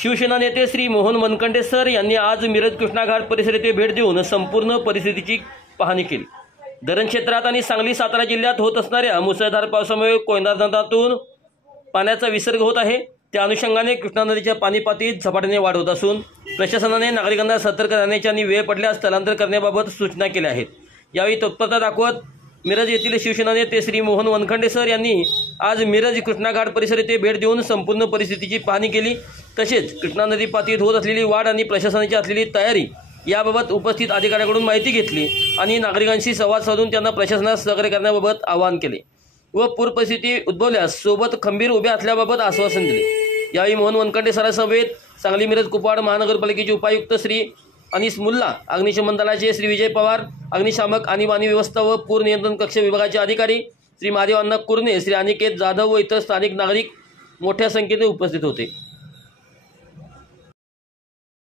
शिवसेना नेते श्री मोहन वनखंडे सर यांनी आज मिरज कृष्णा घाट परिसर येथे भेट देऊन संपूर्ण परिस्थितीची पाहणी केली। धरण क्षेत्रात आणि सांगली सातारा जिल्ह्यात होत असणाऱ्या मुसळधार पावसामुळे कोयना धरणातून पाण्याचा विसर्ग होत आहे। त्या अनुषंगाने कृष्णा नदीच्या पाणी पातळीत झपाट्याने वाढ होत असून प्रशासनाने नागरिकांना सतर्क राहण्याची आणि वेळ पडल्यास स्थलांतर करण्याबाबत सूचना केल्या आहेत। यावेळी तत्परता दाखवत मिरज येथील शिवसेना नेते श्री मोहन वनखंडे सर यांनी आज मिरज कृष्णा घाट परिसर येथे भेट देऊन संपूर्ण परिस्थितीची पाहणी केली। तसेच कृष्णा नदी पातळीत होत असलेली वाढ आणि प्रशासनाची असलेली तयारी याबाबत उपस्थित अधिकाऱ्यांकडून माहिती घेतली आणि नागरिकांशी संवाद साधून त्यांना प्रशासनास सहकार्य करण्याबाबत आवाहन केले व पूर परिस्थिती उद्भवल्यास सोबत खंबीर उभे असल्याबाबत आश्वासन दिले। यावेळी मोहन वनखंडे सरासमवेत सांगली मिरज कुपवाड महानगरपालिकेचे उपायुक्त श्री अनिस मुल्ला, अग्निशमन दलाचे श्री विजय पवार, अग्निशामक आणीबाणी व्यवस्था व पूर नियंत्रण कक्ष विभागाचे अधिकारी श्री महादेव अण्णा कुर्णे, श्री अनिकेत जाधव व इतर स्थानिक नागरिक मोठ्या संख्येने उपस्थित होते।